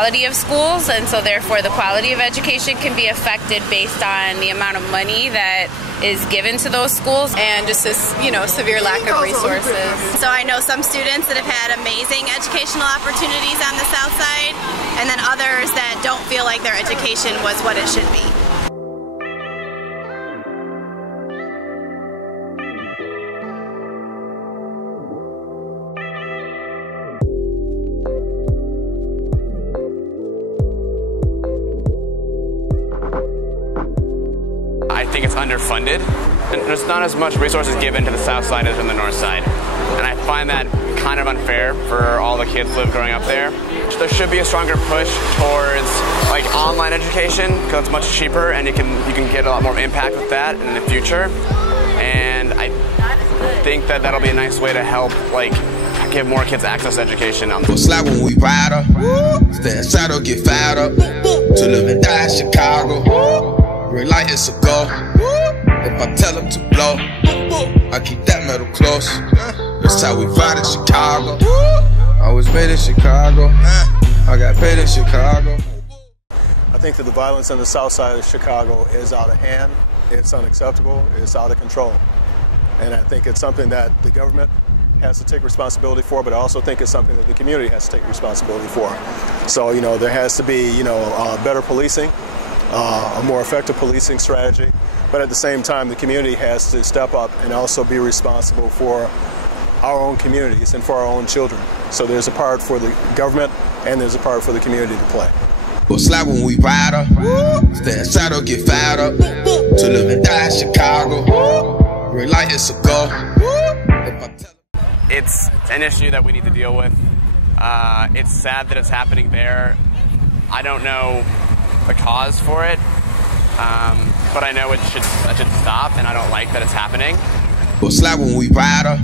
quality of schools, and so therefore the quality of education can be affected based on the amount of money that is given to those schools and just this, severe lack of resources. So I know some students that have had amazing educational opportunities on the South Side, and then others that don't feel like their education was what it should be. I think it's underfunded, and there's not as much resources given to the South Side as in the North Side. And I find that kind of unfair for all the kids growing up there. There should be a stronger push towards online education, because it's much cheaper and you can get a lot more impact with that in the future. And I think that that'll be a nice way to help give more kids access to education. Go slide when we ride up, stay inside or get fired up, to live and die in Chicago. Red light is a go. If I tell them to blow, I keep that metal close. That's how we ride in Chicago. I was made in Chicago. I got paid in Chicago. I think that the violence on the South Side of Chicago is out of hand. It's unacceptable. It's out of control. And I think it's something that the government has to take responsibility for, but I also think it's something that the community has to take responsibility for. So, there has to be, better policing. A more effective policing strategy, but at the same time the community has to step up and also be responsible for our own communities and for our own children. So there's a part for the government and there's a part for the community to play. Go slide when we ride up, stay inside or get fired up, to live and die in Chicago. Red light is a go. It's an issue that we need to deal with. It's sad that it's happening there. I don't know the cause for it, but I know it should stop, and I don't like that it's happening. Go slide when we ride up,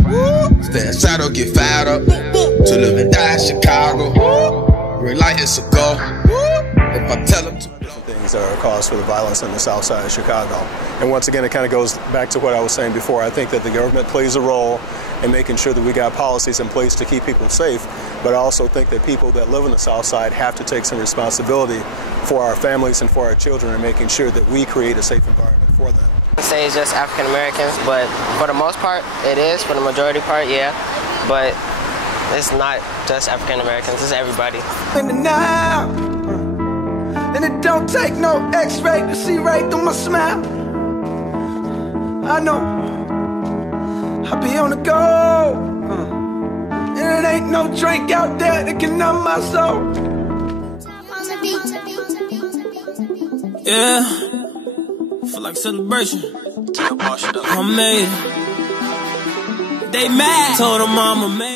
stay inside or get fired up, to live and die in Chicago. Red light is a go. If I tell them to different things that are a cause for the violence on the South Side of Chicago. And once again, it kind of goes back to what I was saying before. I think that the government plays a role in making sure that we got policies in place to keep people safe, but I also think that people that live on the South Side have to take some responsibility for our families and for our children and making sure that we create a safe environment for them. I say it's just African Americans, but for the most part it is, for the majority part, yeah, but it's not just African Americans, it's everybody. And it don't take no x-ray to see right through my smile. I know I be on the go, and it ain't no drink out there that can numb my soul. Yeah, feel like celebration. I made it. They mad. Told them I'm a man.